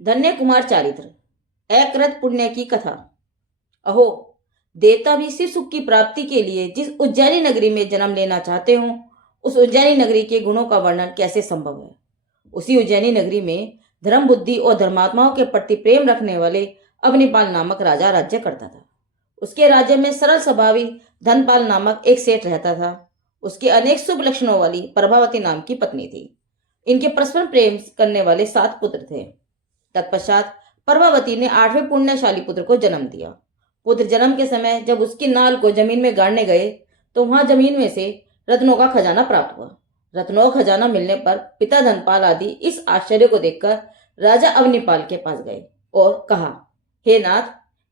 धन्य कुमार चारित्र। अकृत पुण्य की कथा। अहो, देवता भी शिव सुख की प्राप्ति के लिए जिस उज्जैनी नगरी में जन्म लेना चाहते हो, उस उज्जैनी नगरी के गुणों का वर्णन कैसे संभव है। उसी उज्जैनी नगरी में धर्म बुद्धि और धर्मात्माओं के प्रति प्रेम रखने वाले अवनिपाल नामक राजा राज्य करता था। उसके राज्य में सरल स्वभावी धनपाल नामक एक सेठ रहता था। उसके अनेक शुभ लक्षणों वाली प्रभावती नाम की पत्नी थी। इनके परस्पर प्रेम करने वाले 7 पुत्र थे। तत्पश्चात प्रभावती ने 8वें पुण्यशाली पुत्र को जन्म दिया। पुत्र जन्म के समय जब उसकी नाल को जमीन में गाड़ने गए तो वहां जमीन में से रत्नों का खजाना प्राप्त हुआ। रत्नों का खजाना मिलने पर पिता धनपाल आदि इस आश्चर्य को देखकर राजा अवनिपाल के पास गए और कहा, हे नाथ,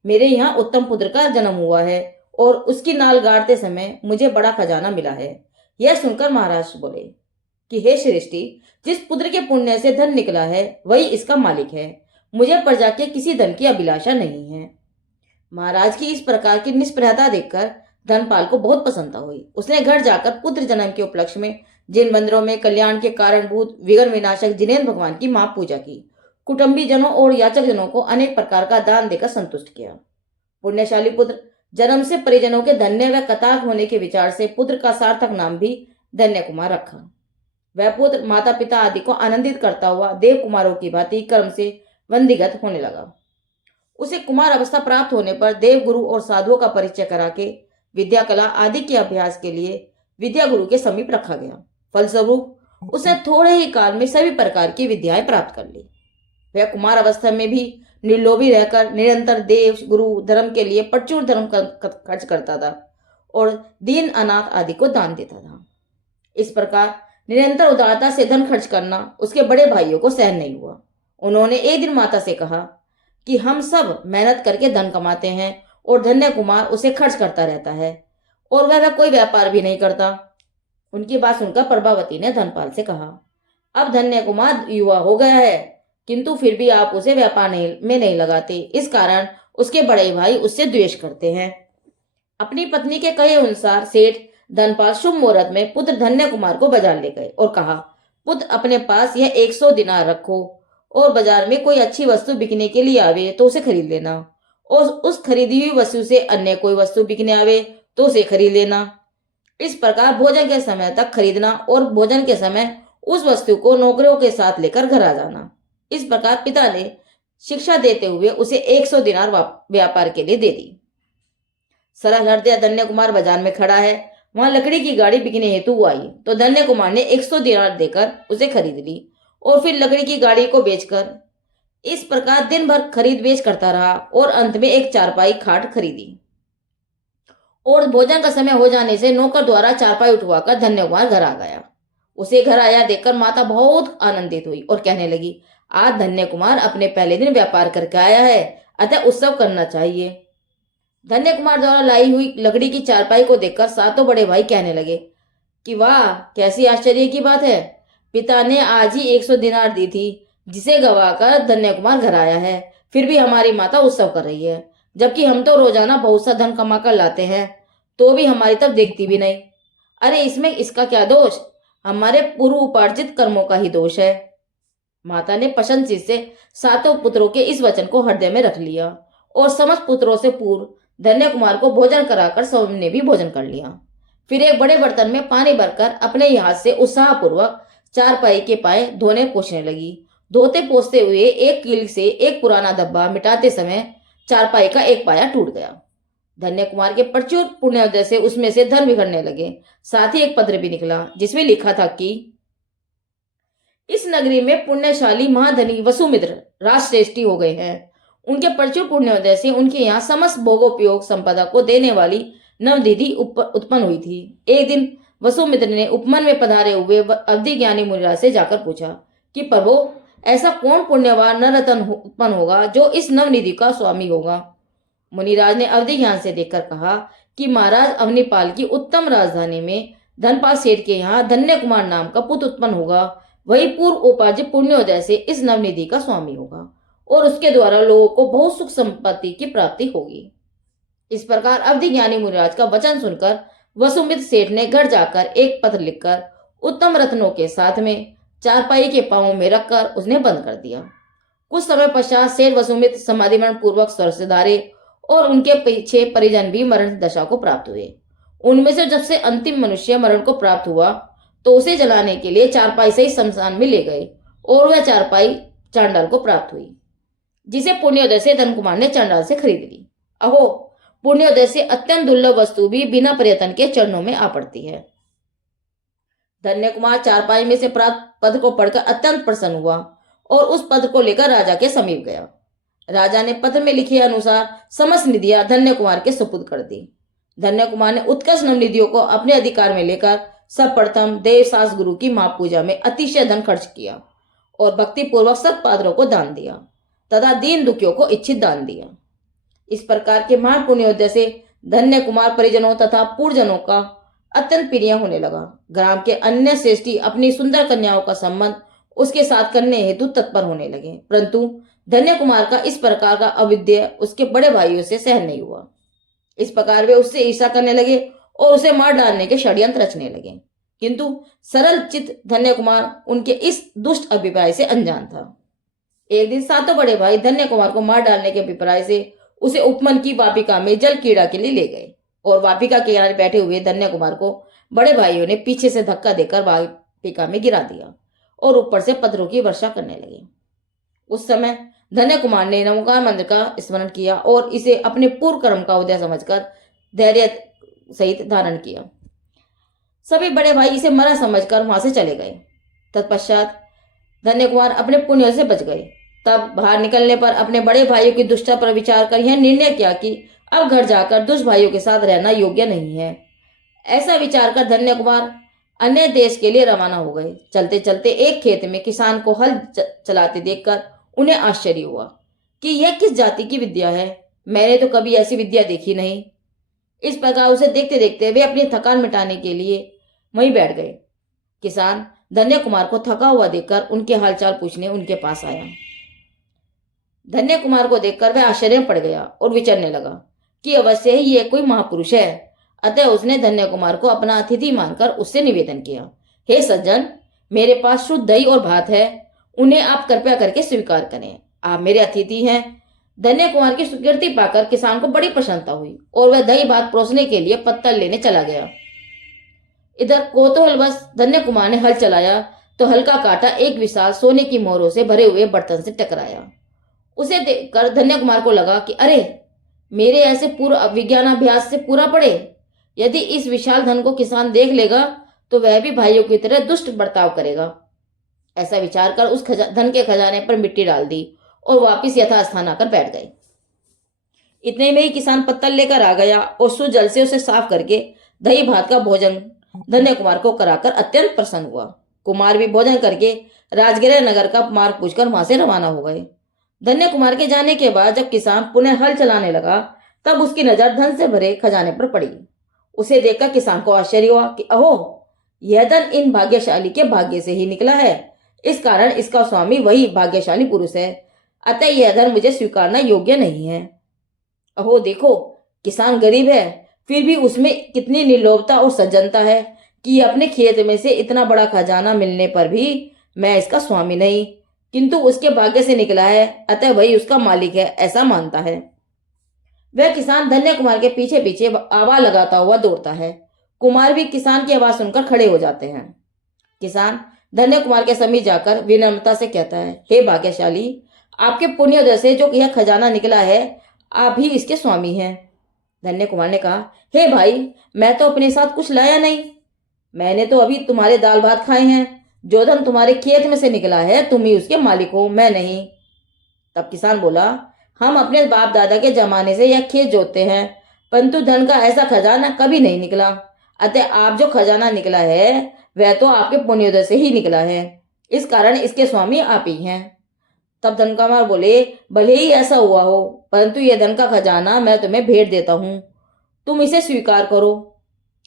मेरे यहाँ उत्तम पुत्र का जन्म हुआ है और उसकी नाल गाड़ते समय मुझे बड़ा खजाना मिला है। यह सुनकर महाराज बोले कि हे श्रेष्ठी, जिस पुत्र के पुण्य से धन निकला है वही इसका मालिक है। मुझे प्रजा के किसी धन की अभिलाषा नहीं है। महाराज की इस प्रकार की निष्प्रहता देखकर धनपाल को बहुत प्रसन्नता हुई। उसने घर जाकर पुत्र जन्म के उपलक्ष्य में जिन मंदिरों में कल्याण के कारणभूत विघ्न विनाशक जिनेन्द्र भगवान की महापूजा की, कुटुंबी जनों और याचक जनों को अनेक प्रकार का दान देकर संतुष्ट किया। पुण्यशाली पुत्र जन्म से परिजनों के धन्य व कतार होने के विचार से पुत्र का सार्थक नाम भी धन्य कुमार रखा। वह पुत्र माता पिता आदि को आनंदित करता हुआ देव कुमारों की भांति कर्म से वंदीगत होने लगा। उसे कुमार अवस्था प्राप्त होने पर देव गुरु और साधुओं का परिचय करा के विद्या कला आदि के अभ्यास के लिए विद्या गुरु के समीप रखा गया। फलस्वरूप उसने थोड़े ही काल में सभी प्रकार की विद्याएं प्राप्त कर ली। वह कुमार अवस्था में भी निर्लोभी रहकर निरंतर देव गुरु धर्म के लिए प्रचुर धर्म खर्च करता था और दीन अनाथ आदि को दान देता था। इस प्रकार निरंतर उदारता से धन खर्च करना उसके बड़े भाइयों को सहन नहीं हुआ। उन्होंने एक दिन माता से कहा कि हम सब मेहनत करके धन कमाते हैं और धन्य कुमार उसे खर्च करता रहता है और वह कोई व्यापार भी नहीं करता। उनकी बात सुनकर प्रभावती ने धनपाल से कहा, अब धन्य कुमार युवा हो गया है, किंतु फिर भी आप उसे व्यापार में नहीं लगाते। इस कारण उसके बड़े भाई उससे द्वेष करते हैं। अपनी पत्नी के कहे अनुसार सेठ धनपाल शुभ मुहूर्त में पुत्र धन्य कुमार को बाजार ले गए और कहा, पुत्र अपने पास यह 100 दिनार रखो और बाजार में कोई अच्छी वस्तु बिकने के लिए आवे तो उसे खरीद लेना और उस खरीदी हुई वस्तु से अन्य कोई वस्तु बिकने आवे तो उसे खरीद लेना। इस प्रकार भोजन के समय तक खरीदना और भोजन के समय उस वस्तु को नौकरों के साथ लेकर घर आ जाना। इस प्रकार पिता ने शिक्षा देते हुए उसे 100 दिनार व्यापार के लिए दे दी। सरल हृदय धन्य कुमार बाजार में खड़ा है। वहां लकड़ी की गाड़ी बिकने हेतु आई तो धन्य कुमार ने 100 दिनार देकर उसे खरीद ली और फिर लकड़ी की गाड़ी को बेचकर इस प्रकार दिन भर खरीद बेच करता रहा और अंत में एक चारपाई खाट खरीदी और भोजन का समय हो जाने से नौकर द्वारा चारपाई उठवाकर धन्य कुमार घर आ गया। उसे घर आया देखकर माता बहुत आनंदित हुई और कहने लगी, आज धन्य कुमार अपने पहले दिन व्यापार करके आया है, अतः उत्सव करना चाहिए। धन्य कुमार द्वारा लाई हुई लकड़ी की चारपाई को देखकर सातों बड़े भाई कहने लगे कि वाह, कैसी आश्चर्य की बात है। पिता ने आज ही 100 दिनार दी थी जिसे गवाकर धन्य कुमार घर आया है, फिर भी हमारी माता उत्सव कर रही है, जबकि हम तो रोजाना बहुत सा धन कमा कर लाते हैं तो भी हमारी तरफ देखती भी नहीं। अरे इसमें इसका क्या दोष, हमारे पूर्व उपार्जित कर्मों का ही दोष है। माता ने प्रसन्न चित्त से सातों पुत्रों के इस वचन को हृदय में रख लिया और समस्त पुत्रों से पूर्व धन्य कुमार को भोजन कराकर सबने भी भोजन कर लिया। फिर एक बड़े बर्तन में पानी भरकर अपने ही हाथ से उत्साहपूर्वक चारपाई के पाए धोने पोंछने लगी। धोते पोंछते हुए एक कील से एक पुराना धब्बा मिटाते समय चारपाई का एक पाया टूट गया। धन्य कुमार के प्रचुर पुण्योदय से उसमें से धन बिखरने लगे। साथ ही एक पत्र भी निकला जिसमें लिखा था कि इस नगरी में पुण्यशाली महाधनी वसुमित्र राजश्रेष्ठी हो गए हैं। उनके प्रचुर पुण्योदय से उनके यहाँ समस्त भोगोपयोग संपदा को देने वाली नवनिधि उत्पन्न हुई थी। एक दिन वसुमित्र ने उपमन में पधारे हुए अवधि ज्ञानी मुनिराज से जाकर पूछा कि प्रभु, ऐसा कौन पुण्यवान नररत्न उत्पन्न होगा जो इस नवनिधि का स्वामी होगा। मुनिराज ने अवधि ज्ञान से देखकर कहा कि महाराज, अवनिपाल की उत्तम राजधानी में धनपाल सेठ के यहाँ धन्य कुमार नाम का पुत्र उत्पन्न होगा। वही पूर्व उपार्जित पुण्योदय से इस नवनिधि का स्वामी होगा और उसके द्वारा लोगों को बहुत सुख संपत्ति की प्राप्ति होगी। इस प्रकार अवधि ज्ञानी मुनिराज का वचन सुनकर वसुमित्र सेठ ने घर जाकर एक पत्र लिखकर उत्तम रत्नों के साथ में चारपाई के पांवों में रखकर उसने बंद कर दिया कुछ समय पश्चात सेठ वसुमित्र समाधिमरण पूर्वक स्वर्ग से धारे और उनके पीछे परिजन भी मरण दशा को प्राप्त हुए। उनमें से जब से अंतिम मनुष्य मरण को प्राप्त हुआ तो उसे जलाने के लिए चारपाई से ही शमशान में ले गए और वह चारपाई चांडाल को प्राप्त हुई, जिसे पुण्योदय से धन कुमार ने चांडाल से खरीद ली। अहो, पुण्योदय से अत्यंत दुर्लभ वस्तु भी बिना प्रयत्न के चरणों में आ पड़ती है। धन्य कुमार चारपाई में से प्राप्त पद को पढ़कर अत्यंत प्रसन्न हुआ और उस पद को लेकर राजा के समीप गया। राजा ने पत्र में लिखे अनुसार समस्त निधियां धन्य कुमार के सुपुर्द कर दी। धन्य कुमार ने उत्कृष्ट नवनिधियों को अपने अधिकार में लेकर सर्वप्रथम देवसास गुरु की महापूजा में अतिशय धन खर्च किया और भक्ति पूर्वक सत्पात्रों को दान दिया तथा दीन दुखियों को इच्छित दान दिया। इस प्रकार के महान पुण्योदय से धन्य कुमार परिजनों तथा पूर्वजनों का अत्यंत प्रिय होने लगा। ग्राम के अन्य श्रेष्ठी अपनी सुंदर कन्याओं का संबंध उसके साथ करने हेतु तत्पर होने लगे, परंतु धन्य कुमार का इस प्रकार का अविद्य उसके बड़े भाइयों से सहन नहीं हुआ। इस प्रकार वे उससे ईर्ष्या करने लगे और उसे मार डालने के षड्यंत्र रचने लगे, किंतु सरल चित्त धन्य कुमार उनके इस दुष्ट अभिप्राय से अनजान था। एक दिन सातों बड़े भाई धन्य कुमार को मार डालने के अभिप्राय से उसे उपवन की वापिका में जल क्रीड़ा के लिए ले गए और वापिका के किनारे बैठे हुए धन्य कुमार को बड़े भाइयों ने पीछे से धक्का देकर वापिका में गिरा दिया और ऊपर से पत्थरों की वर्षा करने लगे। उस समय धन्य कुमार ने नमोकार मंत्र का स्मरण किया और इसे अपने पूर्व कर्म का उदय समझकर धैर्य सहित धारण किया। सभी बड़े भाई इसे मरा समझकर वहां से चले गए। तत्पश्चात धन्य कुमार अपने पुण्य से बच गए। तब बाहर निकलने पर अपने बड़े भाइयों की दुष्टता पर विचार कर यह निर्णय किया कि अब घर जाकर दुष्ट भाइयों के साथ रहना योग्य नहीं है। ऐसा विचार कर धन्य कुमार अन्य देश के लिए रवाना हो गए। चलते चलते एक खेत में किसान को हल चलाते देखकर उन्हें आश्चर्य हुआ कि यह किस जाति की विद्या है, मैंने तो कभी ऐसी विद्या देखी नहीं। इस प्रकार उसे देखते देखते वे अपनी थकान मिटाने के लिए वहीं बैठ गए। किसान धन्य कुमार को थका हुआ देखकर उनके हालचाल पूछने उनके पास आया। धन्य कुमार को देखकर वह आश्चर्य पड़ गया और विचारने लगा कि अवश्य ही यह कोई महापुरुष है। अतः उसने धन्य कुमार को अपना अतिथि मानकर उससे निवेदन किया, हे सज्जन, मेरे पास शुद्ध दही और भात है, उन्हें आप कृपया करके स्वीकार करें, आप मेरे अतिथि हैं। धन्य कुमार की स्वीकृति पाकर किसान को बड़ी प्रसन्नता हुई और वह दही भात परोसने के लिए पत्तल लेने चला गया। इधर कौतूहलवश धन्य कुमार ने हल चलाया तो हल्का कांटा एक विशाल सोने की मोहरों से भरे हुए बर्तन से टकराया। उसे देखकर धन्य कुमार को लगा कि अरे, मेरे ऐसे पूर्व विज्ञानाभ्यास से पूरा पड़े। यदि इस विशाल धन को किसान देख लेगा तो वह भी भाइयों की तरह दुष्ट बर्ताव करेगा। ऐसा विचार कर उस धन के खजाने पर मिट्टी डाल दी और वापिस यथास्थान आकर बैठ गए। इतने में ही किसान पत्तल लेकर आ गया और शुद्ध जल से उसे साफ करके दही भात का भोजन धन्य कुमार को कराकर अत्यंत प्रसन्न हुआ। कुमार भी भोजन करके राजगृह नगर का मार्ग पूछकर वहां से रवाना हो गए। धन्य कुमार के जाने के बाद जब किसान पुनः हल चलाने लगा तब उसकी नजर धन से भरे खजाने पर पड़ी। उसे देखकर किसान को आश्चर्य हुआ कि अहो, यह धन इन भाग्यशाली के भाग्य से ही निकला है, इस कारण इसका स्वामी वही भाग्यशाली पुरुष है, अतः यह धन मुझे स्वीकारना योग्य नहीं है। अहो देखो, किसान गरीब है फिर भी उसमें कितनी निर्लोभता और सज्जनता है कि अपने खेत में से इतना बड़ा खजाना मिलने पर भी मैं इसका स्वामी नहीं, किंतु उसके भाग्य से निकला है, अतः वही उसका मालिक है, ऐसा मानता है। वह किसान धन्य कुमार के पीछे पीछे आवाज लगाता हुआ दौड़ता है। कुमार भी किसान की आवाज सुनकर खड़े हो जाते हैं। किसान धन्य कुमार के समीप जाकर विनम्रता से कहता है, हे भाग्यशाली, आपके पुण्योदय से जो यह खजाना निकला है, आप ही इसके स्वामी हैं। धन्य कुमार ने कहा, हे भाई, मैं तो अपने साथ कुछ लाया नहीं, मैंने तो अभी तुम्हारे दाल भात खाए हैं। जो धन तुम्हारे खेत में से निकला है तुम ही उसके मालिक हो, मैं नहीं। तब किसान बोला, हम अपने बाप दादा के जमाने से यह खेत जोतते हैं, परंतु धन का ऐसा खजाना कभी नहीं निकला, अतः आप जो खजाना निकला है वह तो आपके पुण्योदय से ही निकला है, इस कारण इसके स्वामी आप ही हैं। तब धन कुमार बोले, भले ही ऐसा हुआ हो, परंतु यह धन का खजाना मैं तुम्हें भेंट देता हूँ, तुम इसे स्वीकार करो।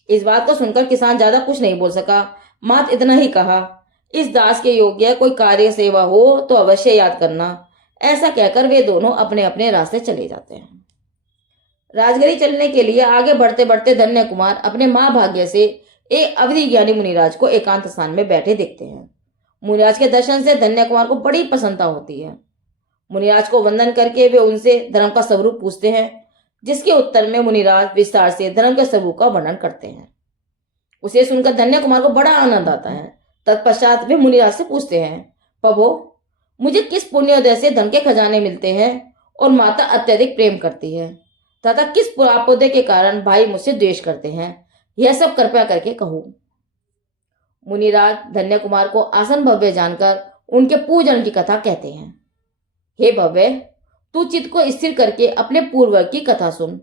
इस बात को सुनकर किसान ज्यादा कुछ नहीं बोल सका, मात्र इतना ही कहा, इस दास के योग्य कोई कार्य सेवा हो तो अवश्य याद करना। ऐसा कहकर वे दोनों अपने अपने रास्ते चले जाते हैं। राजगिरी चलने के लिए आगे बढ़ते बढ़ते धन्य कुमार अपने महाभाग्य से एक अवधि ज्ञानी मुनिराज को एकांत स्थान में बैठे देखते हैं। मुनिराज के दर्शन से धन्य कुमार को बड़ी प्रसन्नता होती है। मुनिराज को वंदन करके वे उनसे धर्म का स्वरूप पूछते हैं, जिसके उत्तर में मुनिराज विस्तार से धर्म के स्वरूप का वर्णन करते हैं। उसे सुनकर धन्य कुमार को बड़ा आनंद आता है। तत्पश्चात वे मुनिराज से पूछते हैं, प्रभु, मुझे किस पुण्योदय से धन के खजाने मिलते हैं और माता अत्यधिक प्रेम करती है, तथा किस पापोदय के कारण भाई मुझसे द्वेष करते हैं, यह सब कृपया करके कहो। मुनिराज धन्य कुमार को आसन भव्य जानकर उनके पूजन की कथा कहते हैं। हे भव्य, तू चित्त को स्थिर करके अपने पूर्वज की कथा सुन,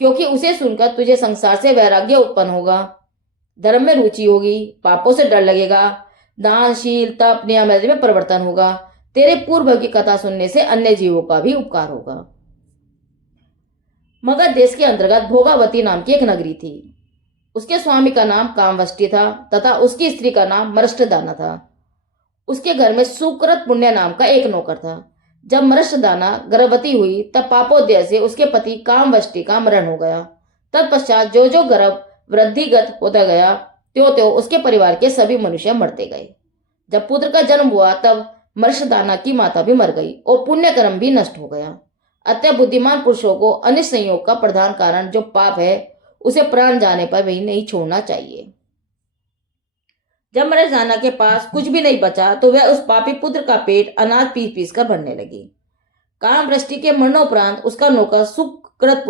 क्योंकि उसे सुनकर तुझे संसार से वैराग्य उत्पन्न होगा, धर्म में रुचि होगी, पापों से डर लगेगा, दान शील तप नियम आदि में परिवर्तन होगा। तेरे पूर्व की कथा सुनने से अन्य जीवों का भी उपकार होगा। मगध देश के अंतर्गत भोगावती नाम की एक नगरी थी। उसके स्वामी का नाम कामवष्टि था तथा उसकी स्त्री का नाम मरष्टदाना था। उसके घर में सुकृत पुण्य नाम का एक नौकर था। जब मरष्टदाना गर्भवती हुई तब पापोदय से उसके पति कामवष्टि का मरण हो गया। तत्पश्चात जो जो गर्भ वृद्धिगत होता गया त्यों त्यों उसके परिवार के सभी मनुष्य मरते गए। जब पुत्र का जन्म हुआ तब मरष्टदाना की माता भी मर गई और पुण्य कर्म भी नष्ट हो गया। अतः बुद्धिमान पुरुषों को अनिष्ट संयोग का प्रधान कारण जो पाप है उसे प्राण जाने पर भी नहीं छोड़ना चाहिए। जब मरष्टदाना के पास कुछ भी नहीं बचा तो वह उस पापी पुत्र का पेट अनाज पीस पीस कर भरने लगी। कामवृष्टि के मरणोपरांत उसका नौकर सुकृत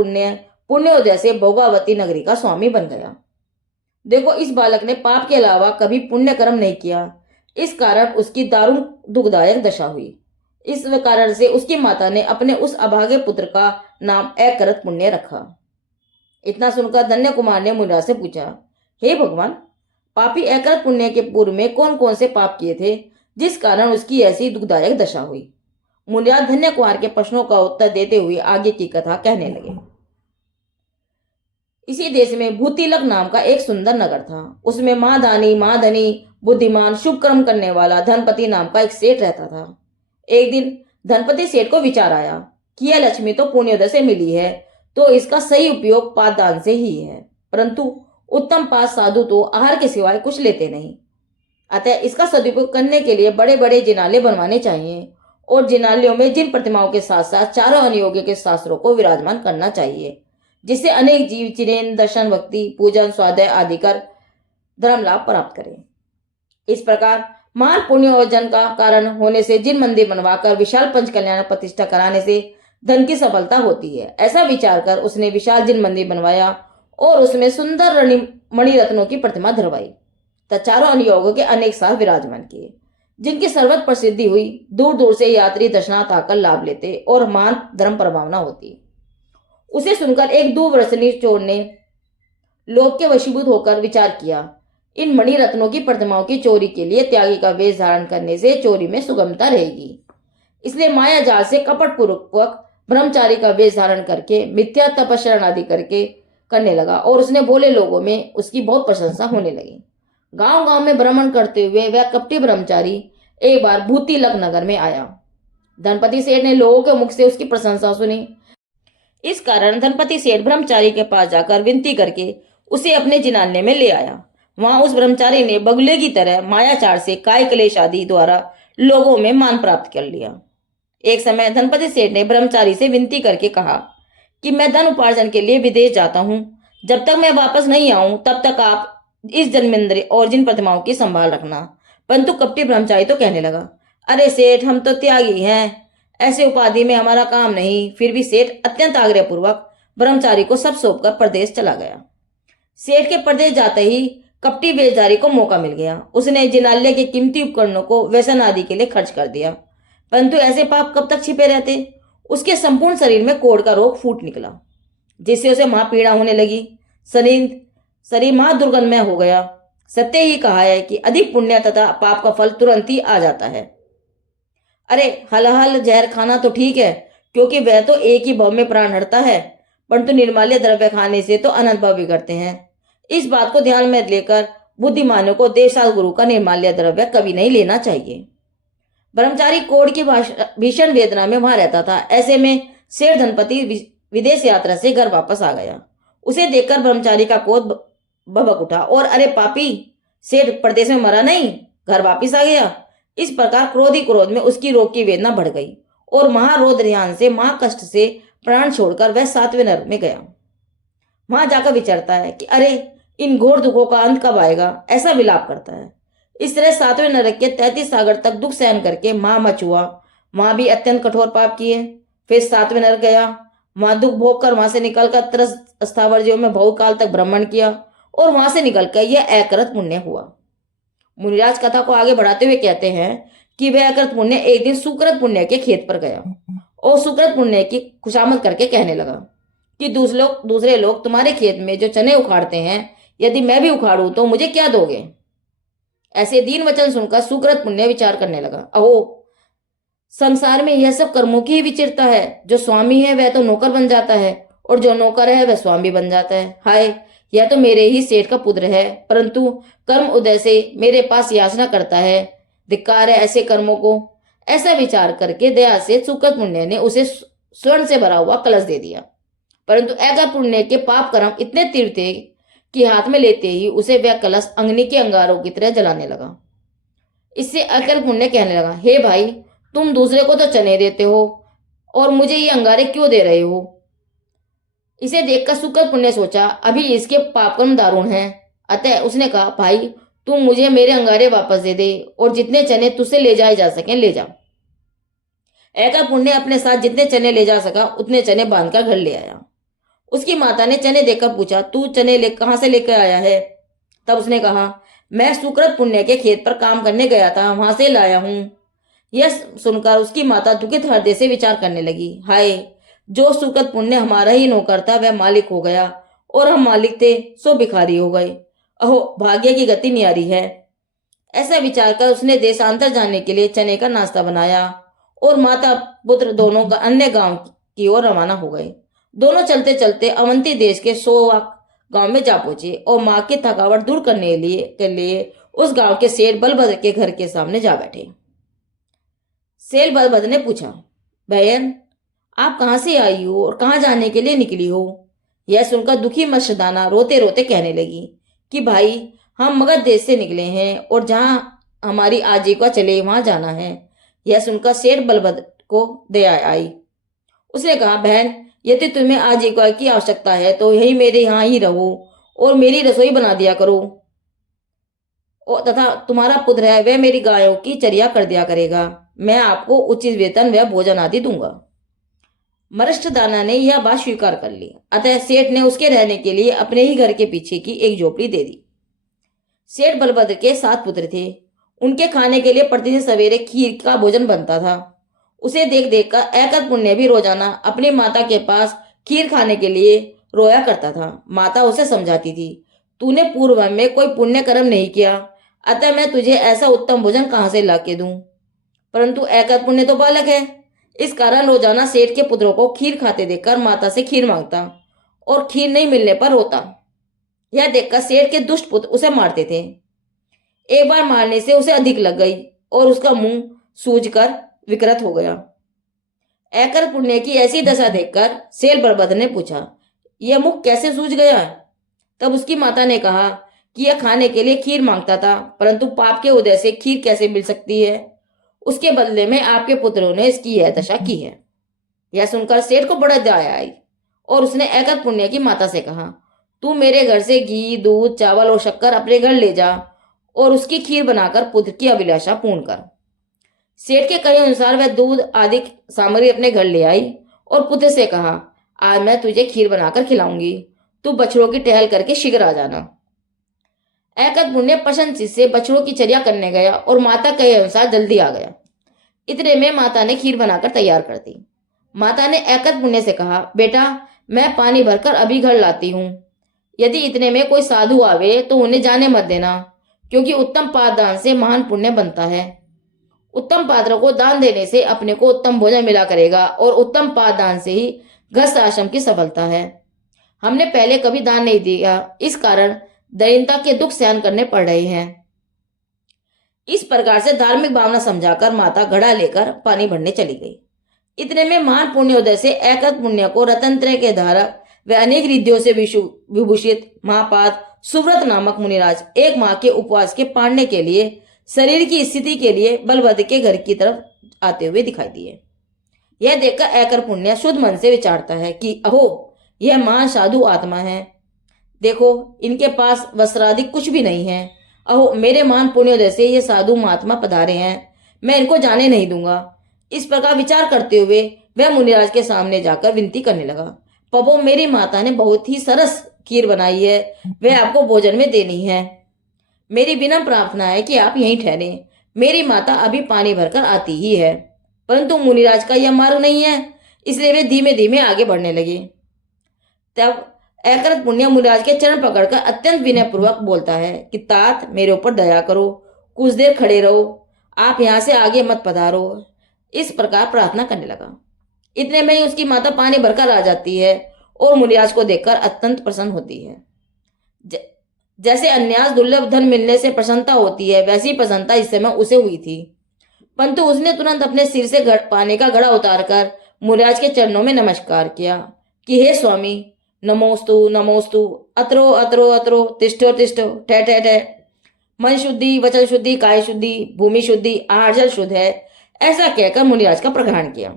पुण्योदय से भोगावती नगरी का स्वामी बन गया। देखो, इस बालक ने पाप के अलावा कभी पुण्य कर्म नहीं किया, इस कारण उसकी दारुण दुखदायक दशा हुई। इस कारण से उसकी माता ने अपने उस अभागे पुत्र का नाम अकृत पुण्य रखा। इतना सुनकर धन्य कुमार ने मुनिराज से पूछा, हे भगवान, पापी अकृत पुण्य के पूर्व में कौन कौन से पाप किए थे जिस कारण उसकी ऐसी दुखदायक दशा हुई। मुनिराज धन्य कुमार के प्रश्नों का उत्तर देते हुए आगे की कथा कहने लगे। इसी देश में भूतिलक नाम का एक सुंदर नगर था। उसमें महादानी महाधनी बुद्धिमान शुभ कर्म करने वाला धनपति नाम का एक सेठ रहता था। एक दिन धनपति सेठ को विचार आया कि यह लक्ष्मी तो पुण्योदय से मिली है, तो इसका सही उपयोग पाददान से ही है, परंतु उत्तम पास साधु तो आहार के सिवाय कुछ लेते नहीं। अतः इसका सदुपयोग करने के लिए बड़े बड़े जिनाले बनवाने चाहिए और जिनालियों में जिन प्रतिमाओं के साथ साथ चारों अनुयोग्य के शास्त्रों को विराजमान करना चाहिए, जिससे अनेक जीव चिरेन दर्शन भक्ति पूजन स्वाध्याय आदि कर धर्म लाभ प्राप्त करें। इस प्रकार महान पुण्य अर्जन का कारण होने से जिन मंदिर बनवाकर विशाल पंच कल्याण प्रतिष्ठा कराने से धन की सफलता होती है, ऐसा विचार कर उसने विशाल जिन मंदिर बनवाया और उसमें सुंदर मणिरत्नों की प्रतिमा धरवाई तथा चारों अनुयोगों के अनेक साल विराजमान किए, जिनकी सर्वत्र प्रसिद्धि हुई। दूर दूर से यात्री दर्शनार्थ आकर लाभ लेते और महान धर्म प्रभावना होती। उसे सुनकर एक दूरदर्शी चोर ने लोभ के वशीभूत होकर विचार किया, इन मणिरत्नों की प्रतिमाओं की चोरी के लिए त्यागी का वेश धारण करने से चोरी में सुगमता रहेगी। इसलिए माया जाल से कपट पूर्वक ब्रह्मचारी का वेश धारण करके मिथ्या तपस्या आदि करने लगा और उसने बोले लोगों में उसकी बहुत प्रशंसा होने लगी। गांव गांव में भ्रमण करते हुए वह कपटी ब्रह्मचारी एक बार भूतिलक नगर में आया। धनपति सेठ ने लोगों के मुख से उसकी प्रशंसा सुनी। इस कारण धनपति सेठ ब्रह्मचारी के पास जाकर विनती करके उसे अपने जिनालने में ले आया। वहां उस ब्रह्मचारी ने बगुले की तरह मायाचार से काय क्लेश आदि द्वारा लोगों में मान प्राप्त कर लिया। एक समय धनपति सेठ ने ब्रह्मचारी से विनती करके कहा कि मैं धन उपार्जन के लिए विदेश जाता हूँ, जब तक मैं वापस नहीं आऊं तब तक आप इस जन्मेंद्र और जिन प्रतिमाओं की संभाल रखना। परंतु कपटी ब्रह्मचारी तो कहने लगा, अरे सेठ, हम तो त्यागी हैं, ऐसे उपाधि में हमारा काम नहीं। फिर भी सेठ अत्यंत आग्रह पूर्वक ब्रह्मचारी को सब सौंपकर प्रदेश चला गया। सेठ के प्रदेश जाते ही कपटी वेशधारी को मौका मिल गया। उसने जिनालय के कीमती उपकरणों को व्यसन आदि के लिए खर्च कर दिया, परंतु ऐसे पाप कब तक छिपे रहते। उसके संपूर्ण शरीर में कोढ़ का रोग फूट निकला, जिससे उसे महापीड़ा होने लगी। शरीर महादुर्गंधमय हो गया। सत्य ही कहा है कि अधिक पुण्य तथा पाप का फल तुरंत ही आ जाता है। अरे हल जहर खाना तो ठीक है, क्योंकि वह तो एक ही भव में प्राण हरता है, परंतु निर्माल्य द्रव्य खाने से तो अनंत भव बिगड़ते हैं। इस बात को ध्यान में लेकर बुद्धिमानों को देवसाल गुरु का निर्माल्य द्रव्य कभी नहीं लेना चाहिए। ब्रह्मचारी कोढ़ की भीषण वेदना में वहां रहता था। ऐसे में शेर धनपति विदेश यात्रा से घर वापस आ गया। उसे देखकर ब्रह्मचारी का क्रोध भभक उठा और अरे पापी, सेठ प्रदेश में मरा नहीं, घर वापिस आ गया। इस प्रकार क्रोध ही क्रोध में उसकी रोग की वेदना बढ़ गई और महारौद्रयान से महाकष्ट से प्राण छोड़कर वह 7वें नरक में गया। वहां जाकर विचारता है कि अरे इन घोर दुखों का अंत कब आएगा, ऐसा विलाप करता है। इस तरह 7वें नरक के 33 सागर तक दुख सहन करके महामच हुआ। वहां भी अत्यंत कठोर पाप किए। फिर 7वें नरक गया, वहां दुख भोग कर वहां से निकलकर त्रस स्थावर जीव में बहुकाल तक भ्रमण किया और वहां से निकलकर यह अकृत पुण्य हुआ। मुनिराज कथा को आगे बढ़ाते हुए कहते हैं कि वह अकृत पुण्य एक दिन सुकृत पुण्य के खेत पर गया और सुकृत पुण्य की खुशामद करके कहने लगा कि दूसरे लोग तुम्हारे खेत में जो चने उखाड़ते हैं, यदि मैं भी उखाड़ूं तो मुझे क्या दोगे। ऐसे दीन वचन सुनकर सुकृत पुण्य विचार करने लगा, अहो संसार में यह सब कर्मों की ही विचित्रता है। जो स्वामी है वह तो नौकर बन जाता है और जो नौकर है वह स्वामी बन जाता है। हाय, यह तो मेरे ही सेठ का पुत्र है, परंतु कर्म उदय से मेरे पास याचना करता है। धिक्कार है ऐसे कर्मों को। ऐसा विचार करके दया से सुकृत पुण्य ने उसे स्वर्ण से भरा हुआ कलश दे दिया, परंतु अकृत पुण्य के पाप कर्म इतने तीव्र थे कि हाथ में लेते ही उसे वह कलश अग्नि के अंगारों की तरह जलाने लगा। इससे अकृत पुण्य कहने लगा, हे भाई, तुम दूसरे को तो चने देते हो और मुझे ये अंगारे क्यों दे रहे हो। इसे देखकर सुकृत पुण्य सोचा, अभी इसके पाप कर्म दारुण हैं। अतः उसने कहा, भाई तुम मुझे मेरे अंगारे वापस दे दे और जितने चने तुझसे ले जाए जा सकें ले जा। अकृत पुण्य अपने साथ जितने चने ले जा सका उतने चने बांधकर घर ले आया। उसकी माता ने चने देखकर पूछा, तू चने कहां से लेकर आया है। तब उसने कहा, मैं सुकृत पुण्य के खेत पर काम करने गया था, वहां से लाया हूं। यह सुनकर उसकी माता दुखित हृदय से विचार करने लगी, हाय, जो सुकृत पुण्य हमारा ही नौकर था वह मालिक हो गया और हम मालिक थे सो भिखारी हो गए। अहो, भाग्य की गति न्यारी है। ऐसा विचार कर उसने देशांतर जाने के लिए चने का नाश्ता बनाया और माता पुत्र दोनों का अन्य गांव की ओर रवाना हो गए। दोनों चलते चलते अवंती देश के सोवाक गांव में जा पहुंचे और मां की थकावट दूर करने के लिए उस गांव के सेठ बलभद्र के घर के सामने जा बैठे। सेठ बलभद्र ने पूछा, बहन आप कहाँ से आई हो और कहाँ जाने के लिए निकली हो। यह सुनकर दुखी मर्दाना रोते रोते कहने लगी कि भाई, हम मगध देश से निकले हैं और जहाँ हमारी आजीविका चले वहां जाना है। यह सुनकर सेठ बलभद्र को दया आई। उसने कहा, बहन, यदि तुम्हें आजीविका की आवश्यकता है तो यही मेरे यहाँ ही रहो और मेरी रसोई बना दिया करो, और तथा तुम्हारा पुत्र है वह मेरी गायों की चर्या कर दिया करेगा। मैं आपको उचित वेतन व भोजन आदि दूंगा। मरष्टदाना ने यह बात स्वीकार कर ली। अतः सेठ ने उसके रहने के लिए अपने ही घर के पीछे की एक झोपड़ी दे दी। सेठ बलभद्र के 7 पुत्र थे। उनके खाने के लिए प्रतिदिन सवेरे खीर का भोजन बनता था। उसे देख देख कर अकृत पुण्य भी रोजाना अपनी माता के पास खीर खाने के लिए रोया करता था। माता उसे समझाती थी, तूने पूर्व में कोई पुण्य कर्म नहीं किया, अतः मैं तुझे ऐसा उत्तम भोजन कहां से ला के दूं। परंतु अकृत पुण्य तो बालक है, इस कारण रोजाना सेठ के पुत्रों को खीर खाते देखकर माता से खीर मांगता और खीर नहीं मिलने पर रोता। यह देखकर सेठ के दुष्ट पुत्र उसे मारते थे। एक बार मारने से उसे अधिक लग गई और उसका मुंह सूजकर विकृत हो गया। अकृत पुण्य की ऐसी दशा देखकर सेठ बलभद्र ने पूछा, यह मुख कैसे सूज गया। तब उसकी माता ने कहा कि यह खाने के लिए खीर मांगता था, परंतु पाप के उदय से खीर कैसे मिल सकती है। उसके बदले में आपके पुत्रों ने इसकी यह दशा की है। यह सुनकर सेठ को बड़ा दया आई और उसने अकृत पुण्य की माता से कहा, तू मेरे घर से घी, दूध, चावल और शक्कर अपने घर ले जा और उसकी खीर बनाकर पुत्र की अभिलाषा पूर्ण कर। सेठ के कहे अनुसार वह दूध आदि सामग्री अपने घर ले आई और पुत्र से कहा, आज मैं तुझे खीर बनाकर खिलाऊंगी, तू बछड़ों की टहल करके शीघ्र आ जाना। अकृत पुण्य प्रसन्न चित्त से बछड़ों की चर्या करने गया और माता कहे अनुसार जल्दी आ गया। इतने में माता ने खीर बनाकर तैयार कर दी। माता ने अकृत पुण्य से कहा, बेटा मैं पानी भरकर अभी घर लाती हूँ। यदि इतने में कोई साधु आवे तो उन्हें जाने मत देना, क्योंकि उत्तम पादान से महान पुण्य बनता है। उत्तम पात्र को दान देने से अपने को उत्तम भोजन मिला करेगा और उत्तम पादान से ही गृहस्थ आश्रम की सफलता है। हमने पहले कभी दान नहीं दिया, इस कारण दरिद्रता के दुख सहन करने पड़ रहे हैं। इस प्रकार से धार्मिक भावना समझाकर माता घड़ा लेकर पानी भरने चली गई। इतने में महान पुण्योदय से अकृत पुण्य को रतनत्रय के धारक व अनेक रिद्धियों से विभूषित महापाद सुव्रत नामक मुनिराज एक माह के उपवास के पाड़ने के लिए शरीर की स्थिति के लिए बलभद्र के घर की तरफ आते हुए दिखाई दिए। यह देखकर ऐकर पुण्य शुद्ध मन से विचारता है कि अहो, यह महान साधु आत्मा है। देखो, इनके पास वस्त्रादिक कुछ भी नहीं है। अहो, मेरे महान पुण्योदय से ये साधु महात्मा पधारे हैं, मैं इनको जाने नहीं दूंगा। इस प्रकार विचार करते हुए वह मुनिराज के सामने जाकर विनती करने लगा। प्रभु, मेरी माता ने बहुत ही सरस खीर बनाई है, वह आपको भोजन में देनी है। मेरी विनम्र प्रार्थना है कि आप यहीं ठहरें। मेरी माता अभी पानी भरकर आती ही है। परंतु मुनिराज का यह मार्ग नहीं है, इसलिए वे धीमे धीमे आगे बढ़ने लगे। तब ऐकरत पुण्य मुनिराज के चरण पकड़कर अत्यंत विनयपूर्वक बोलता है कि तात, मेरे ऊपर दया करो, कुछ देर खड़े रहो, आप यहाँ से आगे मत पधारो। इस प्रकार प्रार्थना करने लगा। इतने में ही उसकी माता पानी भरकर आ जाती है और मुनिराज को देखकर अत्यंत प्रसन्न होती है। जैसे अन्यास दुर्लभ धन मिलने से प्रसन्नता होती है, वैसी प्रसन्नता इस समय उसे हुई थी। परंतु उसने तुरंत अपने सिर से पानी का घड़ा उतारकर मुनिराज के चरणों में नमस्कार किया कि हे स्वामी, नमोस्तु नमोस्तु, अत्रो अत्रो अत्रो, तिष्ठो तिष्ठो, ठह ठह ठह। मन शुद्धि, वचन शुद्धि, काय शुद्धि, भूमि शुद्धि, आहार जल शुद्ध है, ऐसा कहकर मुनिराज का प्रग्रहण किया।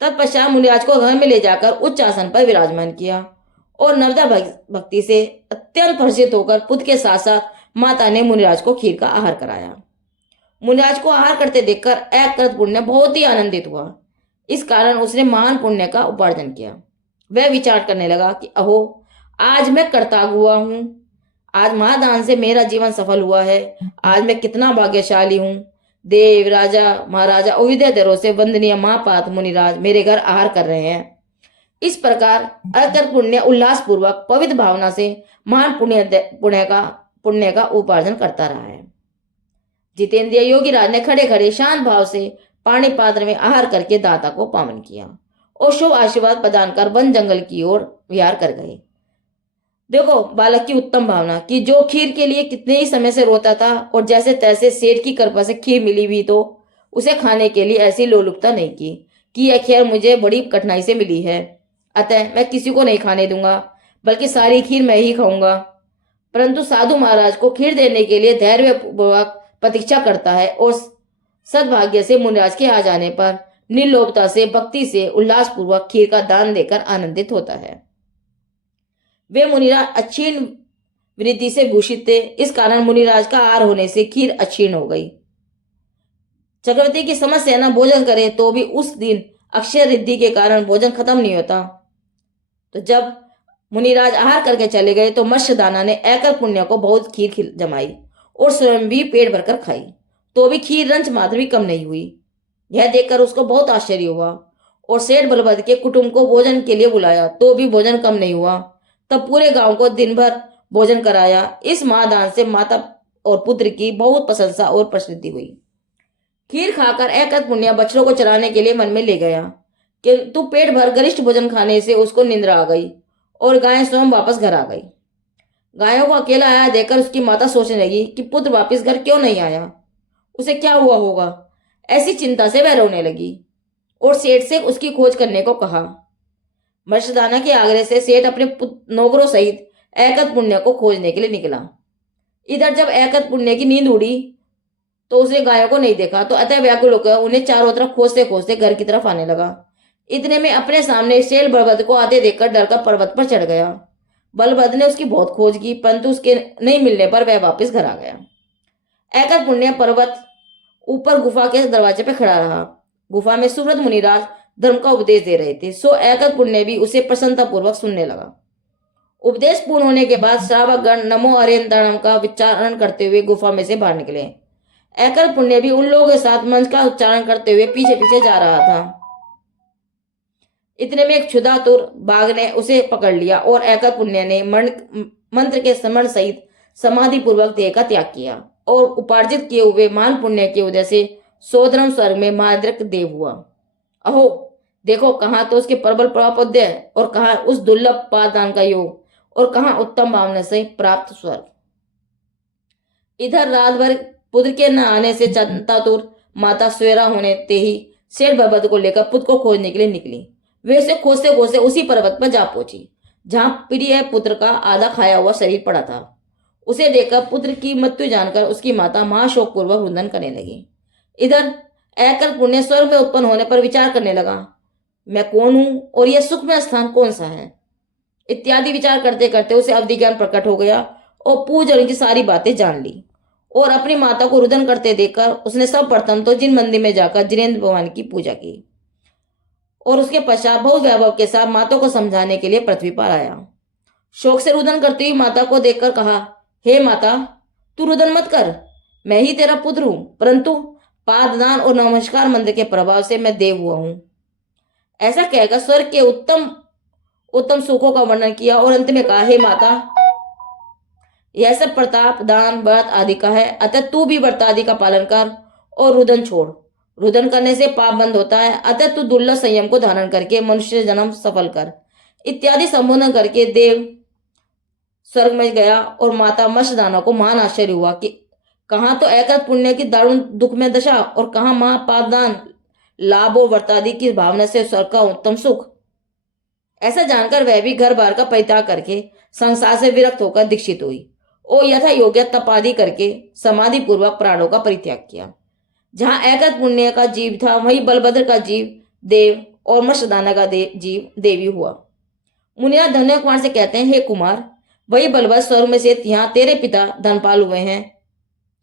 तत्पश्चात मुनिराज को घर में ले जाकर उच्च आसन पर विराजमान किया और नवदा भक्ति से अत्यंत हर्षित होकर पुत्र के साथ साथ माता ने मुनिराज को खीर का आहार कराया। मुनिराज को आहार करते देखकर ऐकरत पुण्य बहुत ही आनंदित हुआ। इस कारण उसने महान पुण्य का उपार्जन किया। वह विचार करने लगा कि अहो, आज मैं कृतार्थ हुआ हूं, आज महादान से मेरा जीवन सफल हुआ है, आज मैं कितना भाग्यशाली हूं। देव, राजा, महाराजा और विद्याधरों से वंदनीय महापात्र मुनिराज मेरे घर आहार कर रहे हैं। इस प्रकार ऐकरत पुण्य उल्लास पूर्वक पवित्र भावना से महान पुण्य का उपार्जन करता रहा है। जितेंद्रिय योगी राज ने खड़े खड़े शांत भाव से पानी पात्र में आहार करके दाता को पावन किया और शुभ आशीर्वाद प्रदान कर वन जंगल की ओर विहार कर गए। देखो, बालक की उत्तम भावना कि जो खीर के लिए कितने ही समय से रोता था और जैसे तैसे सेठ की कृपा से खीर मिली भी तो उसे खाने के लिए ऐसी लोलुपता नहीं की कि यह खीर मुझे बड़ी कठिनाई से मिली है, अतः मैं किसी को नहीं खाने दूंगा, बल्कि सारी खीर मैं ही खाऊंगा। परंतु साधु महाराज को खीर देने के लिए धैर्यपूर्वक प्रतीक्षा करता है और सद्भाग्य से मुनिराज के आ जाने पर निर्लोभता से, भक्ति से, उल्लास पूर्वक खीर का दान देकर आनंदित होता है। वे मुनिराज अक्षीण वृद्धि से भूषित थे, इस कारण मुनिराज का आहार होने से खीर अक्षीण हो गई। चक्रवर्ती की समस्या न भोजन करे तो भी उस दिन अक्षय रिद्धि के कारण भोजन खत्म नहीं होता। तो जब मुनिराज आहार करके चले गए तो मत्स्यदाना ने ऐकर पुण्य को बहुत खीर जमाई और स्वयं भी पेट भरकर खाई, तो भी खीर रंच मात्र भी कम नहीं हुई। यह देखकर उसको बहुत आश्चर्य हुआ और सेठ बलभद्र के कुटुंब को भोजन के लिए बुलाया, तो भी भोजन कम नहीं हुआ। तब पूरे गांव को दिन भर भोजन कराया। इस महादान से माता और पुत्र की बहुत प्रशंसा और प्रसिद्धि हुई। खीर खाकर ऐकरत पुण्य बछड़ों को चराने के लिए मन में ले गया, किंतु पेट भर गरिष्ठ भोजन खाने से उसको निंद्रा आ गई और गाय स्वयं वापस घर आ गई। गायों को अकेला आया देखकर उसकी माता सोचने लगी कि पुत्र वापस घर क्यों नहीं आया, उसे क्या हुआ होगा। ऐसी चिंता से वह रोने लगी और सेठ से उसकी खोज करने को कहा। मत्स्यदाना के आग्रह से सेठ अपने नौकरों सहित ऐकरत पुण्य को खोजने के लिए निकला। इधर जब ऐकरत पुण्य की नींद उड़ी तो उसने गायों को नहीं देखा, तो अतः व्याकुल होकर उन्हें चारों तरफ खोजते खोजते घर की तरफ आने लगा। इतने में अपने सामने शेर बलभद्र को आते देखकर डरकर पर्वत पर चढ़ गया। बलभद्र ने उसकी बहुत खोज की, परंतु उसके नहीं मिलने पर वह वापस घर आ गया। ऐकरत पुण्य पर्वत ऊपर गुफा के दरवाजे पर खड़ा रहा। गुफा में सुव्रत मुनिराज धर्म का उपदेश दे रहे थे, सो ऐकरत पुण्य भी उसे प्रसन्नता पूर्वक सुनने लगा। उपदेश पूर्ण होने के बाद श्रावक गण नमो अरिहंताणम का उच्चारण करते हुए गुफा में से बाहर निकले। ऐकरत पुण्य भी उन लोगों के साथ मंत्र का उच्चारण करते हुए पीछे पीछे जा रहा था। इतने में एक क्षुधातुर बाघ ने उसे पकड़ लिया और ऐकरत पुण्य ने मंत्र के स्मरण सहित समाधि पूर्वक देह का त्याग किया और उपार्जित किए हुए महान पुण्य के उदय से सोधर्म स्वर्ग में महाद्रक देव हुआ। अहो देखो, कहाँ तो उसके प्रबल प्राप्योदय और कहाँ उस दुर्लभ पादान का योग और कहाँ उत्तम भावना से प्राप्त स्वर्ग। इधर रात भर पुत्र के न आने से चिंतातुर माता सवेरा होने ते ही शेर बलभद्र को लेकर पुत्र को खोजने के लिए निकली। वे उसे खोजते खोजते उसी पर्वत पर जा पहुंची जहां प्रिय पुत्र का आधा खाया हुआ शरीर पड़ा था। उसे देखकर पुत्र की मृत्यु जानकर उसकी माता महाशोक पूर्वक रुदन करने लगी। इधर एकर पुण्य स्वर्ग में उत्पन्न होने पर विचार करने लगा, मैं कौन हूं और यह सुखमय स्थान कौन सा है इत्यादि विचार करते करते उसे अवधि ज्ञान प्रकट हो गया और पूजन की सारी बातें जान ली। और अपनी माता को रुदन करते देखकर उसने सब प्रथम तो जिन मंदिर में जाकर जिनेन्द्र भगवान की पूजा की और उसके पश्चात बहुत वैभव के साथ माता को समझाने के लिए पृथ्वी पर आया। शोक से रुदन करती हुई माता को देखकर कहा, हे माता, तू रुदन मत कर, मैं ही तेरा पुत्र हूं, परंतु पाददान और नमस्कार मंत्र के प्रभाव से मैं देव हुआ हूं। ऐसा कहकर स्वर्ग के उत्तम उत्तम सुखों का वर्णन किया और अंत में कहा, हे माता, यह सब प्रताप दान व्रत आदि का है, अतः तू भी व्रत आदि का पालन कर और रुदन छोड़। रुदन करने से पाप बंद होता है, अतः तू दुर्लभ संयम को धारण करके मनुष्य जन्म सफल कर इत्यादि संबोधन करके देव स्वर्ग में गया। और माता मत्स्यदाना को महान आश्चर्य हुआ कि कहाँ तो एकांत पुण्य की दारुण दुख में दशा और कहाँ महापापदान लाभ और व्रतादि की भावना से स्वर्ग का उत्तम सुख। ऐसा जानकर वह भी घर बार का परित्याग करके संसार से विरक्त होकर दीक्षित हुई और यथा योग्य तप आदि करके समाधि पूर्वक प्राणों का परित्याग किया। जहां एकांत पुण्य का जीव था वहीं बलभद्र का जीव देव और मत्स्यदाना का जीव देवी हुआ। मुनिया धन्य कुमार से कहते हैं, हे कुमार, वही बलभद्र स्वर्ग में से यहाँ तेरे पिता धनपाल हुए हैं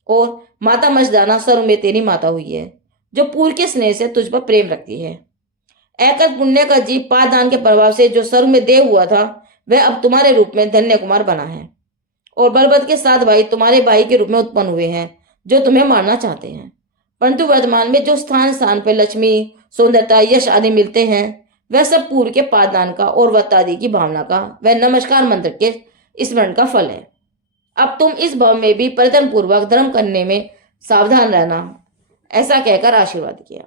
और माता मत्स्यदाना स्वर्ग में तेरी माता हुई है, जो पूर्व के स्नेह से तुझ पर प्रेम रखती है। एकांत पुण्य का जीव पादान के प्रभाव से जो स्वर्ग में देव हुआ था वह अब तुम्हारे रूप में धन्य कुमार बना है और बलभद्र के 7 भाई तुम्हारे भाई के रूप में उत्पन्न हुए हैं जो तुम्हें मारना चाहते हैं। परंतु वर्तमान में जो स्थान स्थान पर लक्ष्मी सौंदर्यता यश आदि मिलते हैं वह सब पूर्व के पादान का और व्रत आदि की भावना का वह नमस्कार मंत्र के स्मरण का फल है। अब तुम इस भाव में भी परितन पूर्वक धर्म करने में सावधान रहना। ऐसा कहकर आशीर्वाद किया।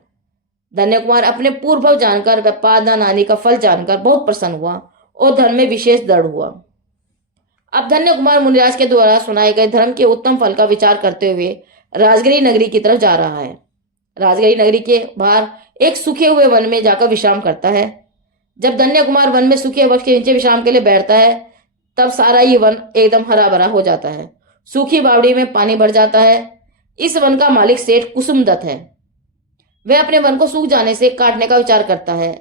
धन्य कुमार अपने पूर्व भाव जानकर व पादान आदि का फल जानकर बहुत प्रसन्न हुआ और धर्म में विशेष दृढ़ हुआ। अब धन्य कुमार मुनिराज के द्वारा सुनाए गए धर्म के उत्तम फल का विचार करते हुए राजगिरी नगरी की तरफ जा रहा है। राजगिरी नगरी के बाहर एक सूखे हुए वन में जाकर विश्राम करता है। जब धन्य कुमार वन में सूखे वृक्ष के नीचे विश्राम के लिए बैठता है तब सारा ही वन एकदम हरा भरा हो जाता है। सूखी बावड़ी में पानी भर जाता है। इस वन का मालिक सेठ कुसुमदत्त है। वह अपने वन को सूख जाने से काटने का विचार करता है।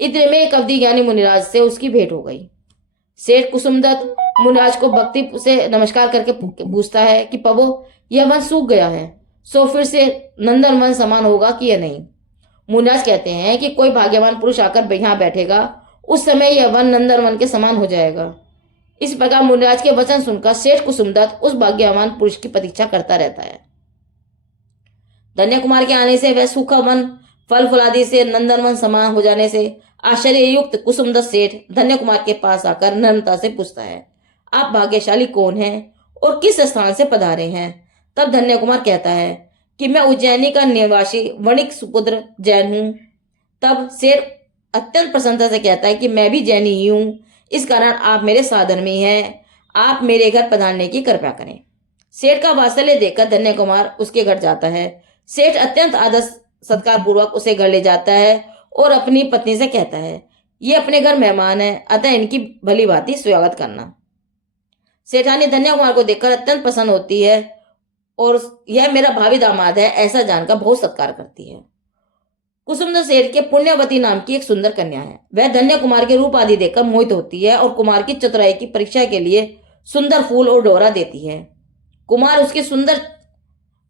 इतने में एक अवधि ज्ञानी मुनिराज से उसकी भेंट हो गई। सेठ कुसुमदत्त मुनिराज को भक्ति से नमस्कार करके पूछता है कि प्रभु, यह वन सूख गया है, सो फिर से नंदन वन समान होगा कि यह नहीं। मुनिराज कहते हैं कि कोई भाग्यवान पुरुष आकर यहाँ बैठेगा, उस समय यह वन नंदन वन के समान हो जाएगा। इस प्रकार मुनिराज के वचन सुनकर सेठ कुसुमदत्त उस भाग्यवान पुरुष की प्रतीक्षा करता रहता है। धन्य कुमार के आने से वह सूखा वन फल फुलादि से नंदन वन समान हो जाने से आश्चर्ययुक्त कुसुमदत्त सेठ धन्य कुमार के पास आकर नम्रता से पूछता है, आप भाग्यशाली कौन हैं और किस स्थान से पधारे हैं। तब धन्य कुमार कहता है कि मैं उज्जैनी का निवासी वणिक सुपुत्र जैन हूं। तब सेठ अत्यंत प्रसन्नता से कहता है कि मैं भी जैनी ही हूं, इस कारण आप मेरे साधर्मी हैं, आप मेरे घर पधारने की कृपा करें। सेठ का वात्सल्य देखकर धन्य कुमार उसके घर जाता है। सेठ अत्यंत आदर सत्कार पूर्वक उसे घर ले जाता है और अपनी पत्नी से कहता है, ये अपने घर मेहमान है, अतः इनकी भली भांति स्वागत करना। सेठानी धन्य कुमार को देखकर अत्यंत प्रसन्न होती है और यह मेरा भावी दामाद है ऐसा जानकर बहुत सत्कार करती है। कुसुमदत्त सेठ के पुण्यवती नाम की एक सुंदर कन्या है। वह धन्य कुमार के रूप आदि देखकर मोहित होती है और कुमार की चतुराई की परीक्षा के लिए सुंदर फूल और डोरा देती है। कुमार उसकी सुंदर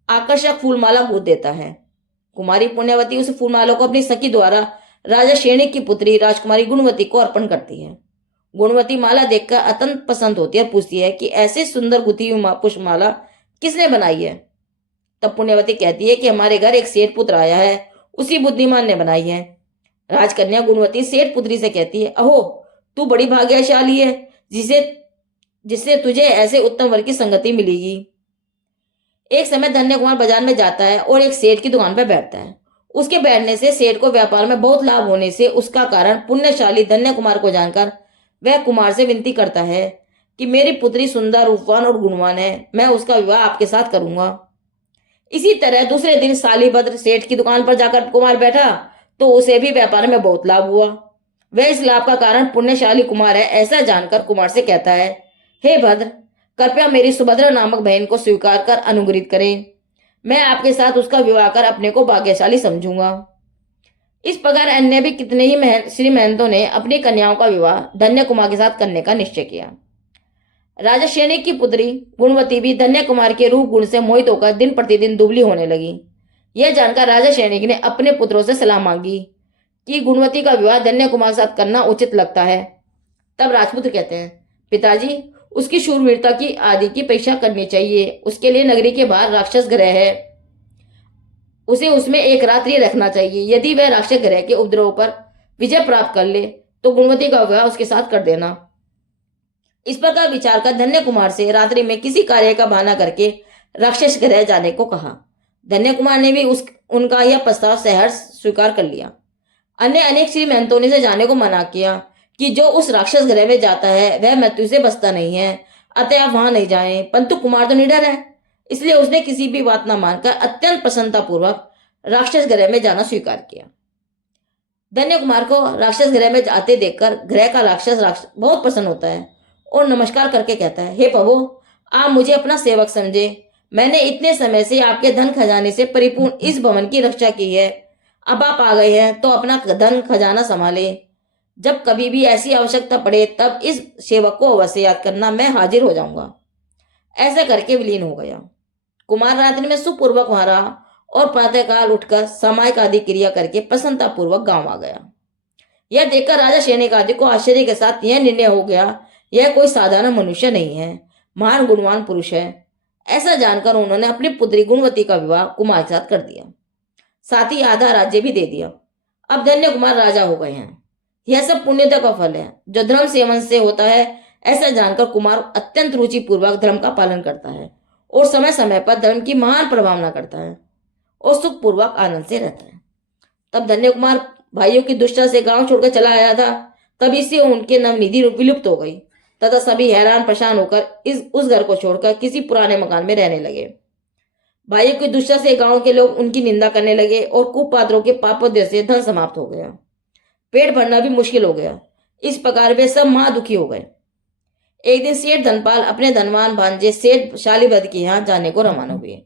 आकर्षक फूलमाला गूंथ देता है। कुमारी पुण्यवती उस फूलमाला को अपनी सखी द्वारा राजा शेणिक की पुत्री राजकुमारी गुणवती को अर्पण करती है। गुणवती माला देखकर अत्यंत पसंद होती है और पूछती है कि ऐसे सुंदर गुथी हुई पुष्पमाला किसने बनाई है। तब पुण्यवती कहती है कि हमारे घर एक सेठ पुत्र आया है, उसी बुद्धिमान ने बनाई है। राजकन्या गुणवती सेठ पुत्री से कहती है, अहो, तू बड़ी भाग्यशाली है जिससे तुझे ऐसे उत्तम वर की संगति मिलेगी। एक समय धन्य कुमार बाजार में जाता है और एक सेठ की दुकान पर बैठता है। उसके बैठने से सेठ को व्यापार में बहुत लाभ होने से उसका कारण पुण्यशाली धन्य कुमार को जानकर वह कुमार से विनती करता है कि मेरी पुत्री सुंदर रूपवान और गुणवान है, मैं उसका विवाह आपके साथ करूंगा। इसी तरह दूसरे दिन सालीभद्र सेठ की दुकान पर जाकर कुमार बैठा तो उसे भी व्यापार में बहुत लाभ हुआ। वह इस लाभ का कारण पुण्यशाली कुमार है ऐसा जानकर कुमार से कहता है, हे भद्र, कृपया मेरी सुभद्रा नामक बहन को स्वीकार कर अनुग्रहित करें। मैं आपके साथ उसका विवाह कर अपने को भाग्यशाली समझूंगा। इस प्रकार अन्य भी कितने ही श्री महंतों ने अपनी कन्याओं का विवाह धन्य कुमार के साथ करने का निश्चय किया। राजा श्रेणी की पुत्री गुणवती भी धन्य कुमार के रूप गुण से मोहित होकर दिन प्रतिदिन दुबली होने लगी। यह जानकर राजा श्रेणी ने अपने पुत्रों से सलाह मांगी कि गुणवती का विवाह धन्य कुमार के साथ करना उचित लगता है। तब राजपुत्र कहते हैं, पिताजी, उसकी शूरवीरता की आदि की परीक्षा करनी चाहिए। उसके लिए नगरी के बाहर राक्षस ग्रह है, उसे उसमें एक रात्रि रखना चाहिए। यदि वह राक्षस ग्रह के उपद्रव पर विजय प्राप्त कर ले तो गुणवती का विवाह उसके साथ कर देना। इस प्रकार विचार कर धन्य कुमार से रात्रि में किसी कार्य का बहाना करके राक्षस ग्रह जाने को कहा। धन्य कुमार ने भी उनका यह प्रस्ताव सहर्ष स्वीकार कर लिया। अन्य अनेक श्री महंतों ने से जाने को मना किया कि जो उस राक्षस ग्रह में जाता है वह मृत्यु से बचता नहीं है, अतः आप वहां नहीं जाएं। परंतु कुमार तो निडर है, इसलिए उसने किसी भी बात न मानकर अत्यंत प्रसन्नता पूर्वक राक्षस ग्रह में जाना स्वीकार किया। धन्य कुमार को राक्षस ग्रह में जाते देखकर ग्रह का राक्षस बहुत प्रसन्न होता है और नमस्कार करके कहता है, हे प्रभु, आप मुझे अपना सेवक समझे। मैंने इतने समय से आपके धन खजाने से परिपूर्ण इस भवन की रक्षा की है। अब आप आ गए हैं तो अपना धन खजाना संभाले। जब कभी भी ऐसी आवश्यकता पड़े तब इस सेवक को अवश्य याद करना, मैं हाजिर हो जाऊंगा। ऐसा करके विलीन हो गया। कुमार रात्रि में सुखपूर्वक वहां रहा और प्रातःकाल उठकर सामायिक आदि क्रिया करके प्रसन्नता पूर्वक गांव आ गया। यह देखकर राजा सैनिकादि को आश्चर्य के साथ यह निर्णय हो गया, यह कोई साधारण मनुष्य नहीं है, महान गुणवान पुरुष है। ऐसा जानकर उन्होंने अपनी पुत्री गुणवती का विवाह कुमार के साथ कर दिया, साथ ही आधा राज्य भी दे दिया। अब धन्य कुमार राजा हो गए हैं। यह सब पुण्यता का फल है जो धर्म सेवन से होता है। ऐसा जानकर कुमार अत्यंत रुचि पूर्वक धर्म का पालन करता है और समय समय पर धर्म की महान प्रभावना करता है और सुखपूर्वक आनंद से रहता है। तब धन्य कुमार भाइयों की दुष्टता से गांव छोड़कर चला आया था। तभी से उनके नवनिधि विलुप्त हो गई तथा सभी हैरान परेशान होकर उस घर को छोड़कर किसी पुराने मकान में रहने लगे। भाइयों की दुष्टता से गांव के लोग उनकी निंदा करने लगे और कुपात्रों के पापोदय से धन समाप्त हो गया, पेट भरना भी मुश्किल हो गया। इस प्रकार वे सब महा दुखी हो गए। एक दिन सेठ धनपाल अपने धनवान भांजे सेठ शालीबद के यहाँ जाने को रवाना हुए।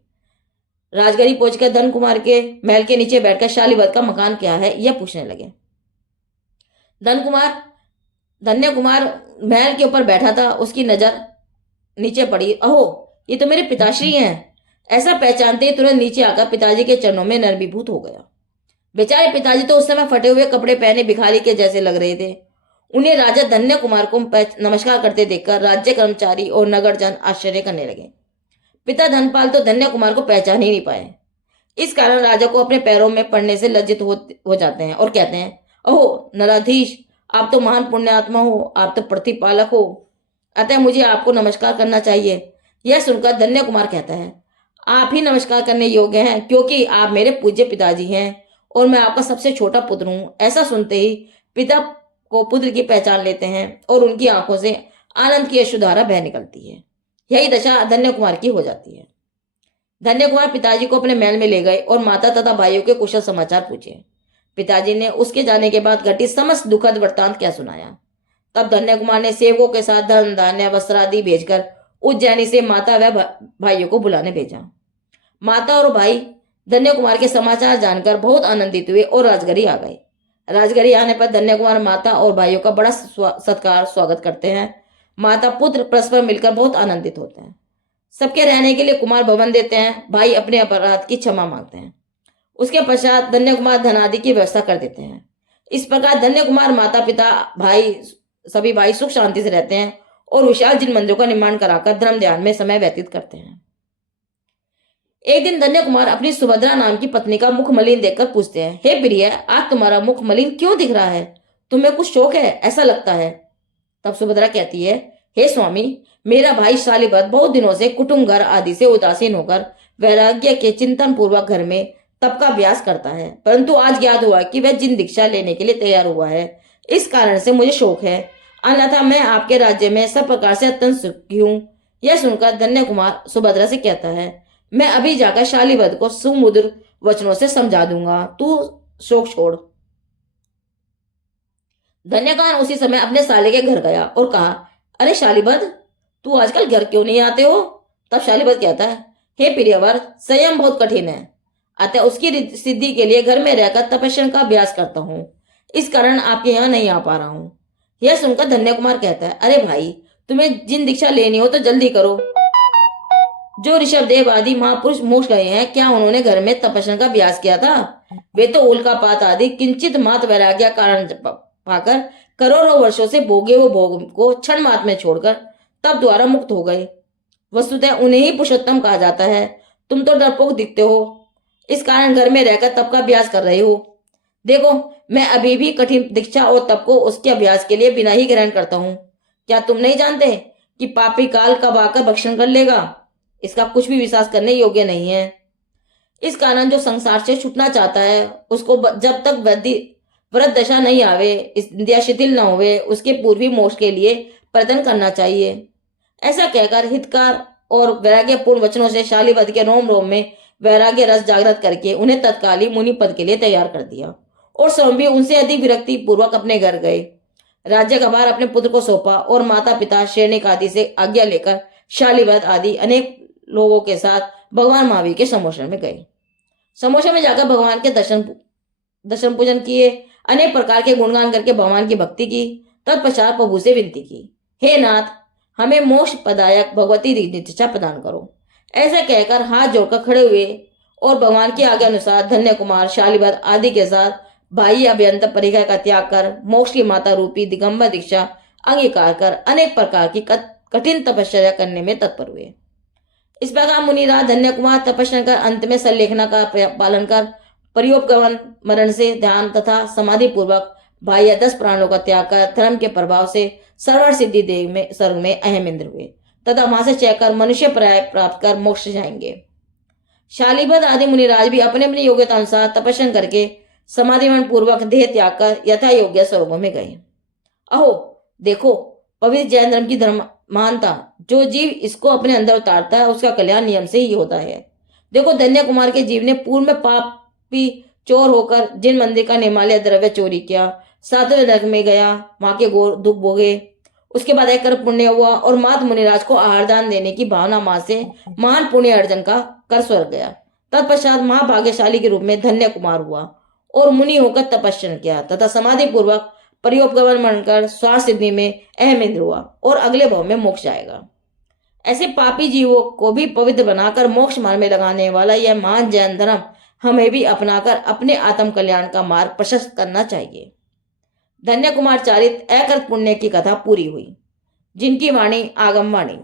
राजगढ़ी पहुंचकर धन कुमार के महल के नीचे बैठकर शालीबद का मकान क्या है यह पूछने लगे। धन्य कुमार महल के ऊपर बैठा था, उसकी नजर नीचे पड़ी। अहो, ये तो मेरे पिताश्री हैं। ऐसा पहचानते ही तुरंत नीचे आकर पिताजी के चरणों में नरमीभूत हो गया। बेचारे पिताजी तो उस समय फटे हुए कपड़े पहने भिखारी के जैसे लग रहे थे। उन्हें राजा धन्य कुमार को नमस्कार करते देखकर राज्य कर्मचारी और नगरजन आश्चर्य करने लगे। पिता धनपाल तो धन्य कुमार को पहचान ही नहीं पाए। इस कारण राजा को अपने पैरों में पड़ने से लज्जित हो जाते हैं और कहते हैं, अहो नराधीश, आप तो महान पुण्यात्मा हो, आप तो प्रतिपालक हो, अतः मुझे आपको नमस्कार करना चाहिए। यह सुनकर धन्य कुमार कहता है, आप ही नमस्कार करने योग्य हैं, क्योंकि आप मेरे पूज्य पिताजी हैं और मैं आपका सबसे छोटा पुत्र हूं। ऐसा सुनते ही पिता को पुत्र की पहचान लेते हैं और उनकी आंखों से आनंद की अश्रुधारा बह निकलती है। यही दशा धन्य कुमार की हो जाती है। धन्य कुमार पिताजी को अपने महल में ले गए और माता तथा भाइयों के कुशल समाचार पूछे। पिताजी ने उसके जाने के बाद घटित समस्त दुखद वृत्तांत क्या सुनाया। तब धन्य कुमार ने सेवकों के साथ धन धान्य वस्त्र आदि भेजकर उज्जैनी से माता व भाइयों को बुलाने भेजा। माता और भाई धन्य कुमार के समाचार जानकर बहुत आनंदित हुए और राजगढ़ी आ गए। राजगढ़ी आने पर धन्य कुमार माता और भाइयों का बड़ा सत्कार स्वागत करते हैं। माता पुत्र परस्पर मिलकर बहुत आनंदित होते हैं। सबके रहने के लिए कुमार भवन देते हैं। भाई अपने अपराध की क्षमा मांगते हैं। उसके पश्चात धन्य कुमार धन आदि की व्यवस्था कर देते हैं। इस प्रकार धन्य कुमार माता पिता भाई सभी भाई सुख शांति से रहते हैं और विशाल जिन मंदिरों का निर्माण कराकर धर्म ध्यान में समय व्यतीत करते हैं। एक दिन धन्य कुमार अपनी सुभद्रा नाम की पत्नी का मुख मलिन देखकर पूछते हैं, हे प्रिय, आज तुम्हारा मुख मलिन क्यों दिख रहा है? तुम्हें कुछ शोक है ऐसा लगता है। तब सुभद्रा कहती है, हे स्वामी, मेरा भाई शालीबद बहुत दिनों से कुटुंब घर आदि से उदासीन होकर वैराग्य के चिंतन पूर्वक घर में तप का अभ्यास करता है, परंतु आज ज्ञात हुआ कि वह जिन दीक्षा लेने के लिए तैयार हुआ है, इस कारण से मुझे शोक है। अन्यथा मैं आपके राज्य में सब प्रकार से अत्यंत सुखी हूँ। यह सुनकर धन्य कुमार सुभद्रा से कहता है, मैं अभी जाकर शालीबद को सुमधुर वचनों से समझा दूंगा, तू शोक छोड़। धन्यकान उसी समय अपने साले के घर गया और कहा, अरे शालीबद, तू आजकल घर क्यों नहीं आते हो? तब शालीबद कहता है, हे प्रियवर, संयम बहुत कठिन है, अतः उसकी सिद्धि के लिए घर में रहकर तपस्या का अभ्यास करता हूँ। इस कारण आपके यहाँ नहीं आ पा रहा हूँ। यह सुनकर धन्य कुमार कहता है, अरे भाई, तुम्हें जिन दीक्षा लेनी हो तो जल्दी करो। जो ऋषभदेव आदि महापुरुष मोक्ष गए हैं, क्या उन्होंने घर में तपस्या का अभ्यास किया था? वे तो उल्कापात आदि किंचित मात्र वैराग्य कारण पाकर करोड़ों वर्षों से भोगे हुए भोग को क्षण मात्र में छोड़कर तब द्वारा मुक्त हो गए। वस्तुतः उन्हें ही पुरुषोत्तम कहा जाता है। तुम तो डरपोक दिखते हो, इस कारण घर में रहकर तप का अभ्यास कर रहे हो। देखो, मैं अभी भी कठिन दीक्षा और तप को उसके अभ्यास के लिए बिना ही ग्रहण करता हूँ। क्या तुम नहीं जानते कि पापी काल कब आकर भक्षण कर लेगा? इसका कुछ भी विश्वास करने योग्य नहीं है। इस कारण जो संसार से छूटना चाहता है, उसको जब तक व्रत दशा नहीं आवे, इंद्रियां शिथिल न होवे, उसके पूर्वी मोक्ष के लिए प्रयत्न करना चाहिए। ऐसा कहकर हितकार और वैराग्यपूर्ण वचनों से शालीवध के रोम रोम में वैराग्य रस जागृत करके उन्हें तत्कालीन मुनि पद के लिए तैयार कर दिया और स्वयं भी उनसे अधिक विरक्ति पूर्वक अपने घर गए। राज्य का भार अपने पुत्र को सौंपा और माता पिता श्रेणिक आदि से आज्ञा लेकर शालीवध आदि अनेक लोगों के साथ भगवान महावीर के समोशन में गए। समोशन में जाकर भगवान के दर्शन पूजन किए, अनेक प्रकार के गुणगान करके भगवान की भक्ति की। तत्पश्चात प्रभु से विनती की, हे नाथ, हमें मोक्ष पदायक भगवती दीक्षा प्रदान करो। ऐसा कहकर हाथ जोड़कर खड़े हुए और भगवान की आज्ञा अनुसार धन्य कुमार शालीवध आदि के साथ बाह्य अभ्यंतर परिचय का त्याग कर मोक्ष की माता रूपी दिगंबर दीक्षा अंगीकार कर अनेक प्रकार की कठिन तपस्या करने में तत्पर हुए। इस प्रकार मुनिराज धन्य कुमार तपस्या कर अंत में संलेखना का पालन कर परियोपगमन मरण से ध्यान तथा समाधि पूर्वक बाह्य 10 प्राणों का त्याग कर धर्म के प्रभाव से सर्वर सिद्धि देव में स्वर्ग में अहम इंद्र हुए तथा वहां से चयकर मनुष्य पर्याय प्राप्त कर मोक्ष जाएंगे। शालीवध आदि मुनिराज भी अपने अपनी योग्यता अनुसार तपस्या करके समाधिमन पूर्वक देह त्याग कर यथा योग्य स्वरूपों में गए। अहो देखो, पवित्र जैन धर्म की धर्म महानता, जो जीव इसको अपने अंदर उतारता है उसका कल्याण नियम से ही होता है। देखो, धन्य कुमार के जीव ने पूर्व में पापी चोर होकर जिन मंदिर का निमालय द्रव्य चोरी किया, 7वें नरक में गया, वहां के घोर दुख भोगे। उसके बाद एक कर पुण्य हुआ और मात मुनिराज को आहार दान देने की भावना मां से महान पुण्य अर्जन का कर स्वर्ग गया। तत्पश्चात महाभाग्यशाली के रूप में धन्य कुमार हुआ और मुनि होकर तपस्या किया तथा समाधि पूर्वक परियोपगमन बनकर स्वास्थ्य सिद्धि में अहम इंद्र हुआ और अगले भाव में मोक्ष जाएगा। ऐसे पापी जीवों को भी पवित्र बनाकर मोक्ष मार्ग में लगाने वाला यह महान जैन धर्म हमें भी अपनाकर अपने आत्म कल्याण का मार्ग प्रशस्त करना चाहिए। धन्य कुमार चारित अकृत पुण्य की कथा पूरी हुई, जिनकी वाणी आगम वाणी।